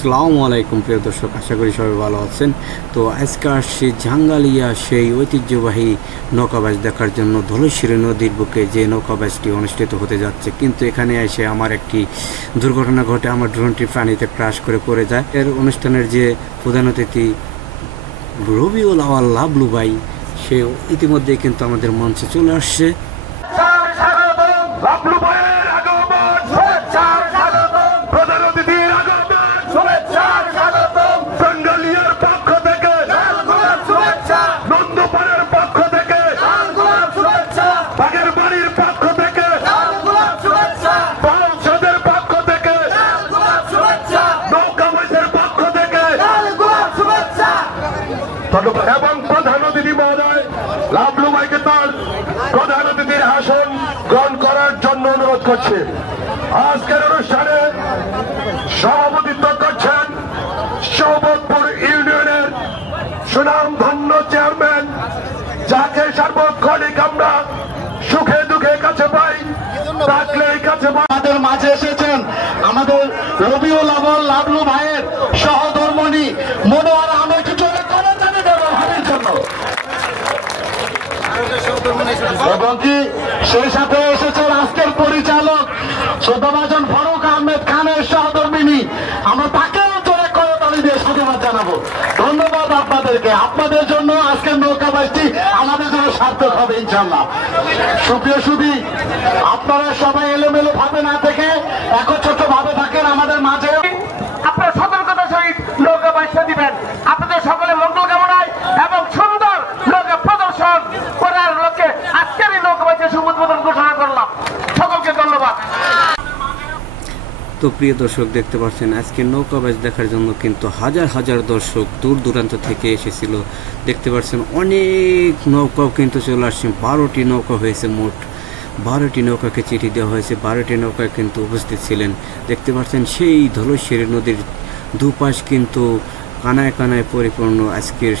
আসসালামু আলাইকুম প্রিয় দর্শক, আশা করি সবাই ভালো আছেন। তো আজকে আসছি জাঙ্গালিয়া সেই ঐতিহ্যবাহী নৌকাবাজ দেখার জন্য। ধলেশ্বরী নদীর বুকে যে নৌকাবাজটি অনুষ্ঠিত হতে যাচ্ছে, কিন্তু এখানে এসে আমার একটি দুর্ঘটনা ঘটে। আমার ড্রোনটি পানিতে ক্রাশ করে পড়ে যায়। এর অনুষ্ঠানের যে প্রধান অতিথি রবিউল আওয়াল লাবলু ভাই, সে ইতিমধ্যেই কিন্তু আমাদের মঞ্চে চলে আসছে। এবং প্রধান অতিথি মহোদয় লাবলু ভাইকে তার প্রধান অতিথির আসন গ্রহণ করার জন্য অনুরোধ করছে। আজকের অনুষ্ঠানে সভাপতিত্ব করছেন সৌবতপুর ইউনিয়নের সুনামধন্য চেয়ারম্যান, যাকে সার্বক্ষণিক আমরা সুখে দুঃখে কাছে পাই, ডাকলেই কাছে পাই। আমাদের মাঝে এসেছেন আমাদের রবিউল আওয়াল লাবলু ভাইয়ের সহধর্মণী মনোয়ারা আমাকে চলে করে জানিয়ে ব্যবহারের জন্য, এবং কি সেই সাথে এসেছেন আজকের পরিচালক শ্রদ্ধাভাজন ফারুক আহমেদ খানের সহধর্মিনী। আমরা তাকেও চলে করে তালি দিয়ে সাধুবাদ জানাবো। ধন্যবাদ আপনাদেরকে। আপনাদের জন্য আজকের নৌকাবাসটি আমাদের জন্য সার্থক হবে ইনশাল্লাহ। সুপ্রিয় সুধী, আপনারা সবাই এলোমেলো ভাবে না থেকে একত্রিত ভাবে থাকেন আমাদের মাঝে। আপনারা সতর্কতার সহিত নৌকাবাসটা দিবেন। আপনাদের সকলে মঙ্গল কামনায় এবং সুন্দর নৌকা প্রদর্শন করার লক্ষ্যে আজকের এই নৌকাবাসের শুভ উদ্বোধন ঘোষণা করলাম। সকলকে ধন্যবাদ। তো প্রিয় দর্শক, দেখতে পাচ্ছেন আজকে নৌকাবাজ দেখার জন্য কিন্তু হাজার হাজার দর্শক দূর দূরান্ত থেকে এসেছিল। দেখতে পাচ্ছেন অনেক নৌকাও কিন্তু চলে আসছে। 12টি নৌকা হয়েছে, মোট 12টি নৌকাকে চিঠি দেওয়া হয়েছে। 12টি নৌকায় কিন্তু উপস্থিত ছিলেন। দেখতে পাচ্ছেন সেই ধলেশ্বরী নদীর দুপাশ কিন্তু কানায় কানায় পরিপূর্ণ আজকের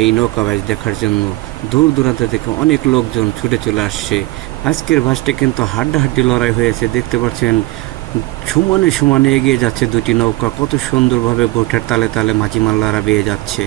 এই নৌকাবাজ দেখার জন্য। দূর দূরান্ত থেকে অনেক লোকজন ছুটে চলে আসছে। আজকের ভাসটা কিন্তু হাড্ডাহাড্ডি লড়াই হয়েছে। দেখতে পাচ্ছেন সমানে সমানে এগিয়ে যাচ্ছে দুটি নৌকা। কত সুন্দরভাবে বোটের তালে তালে মাঝিমাল্লারা বেয়ে যাচ্ছে।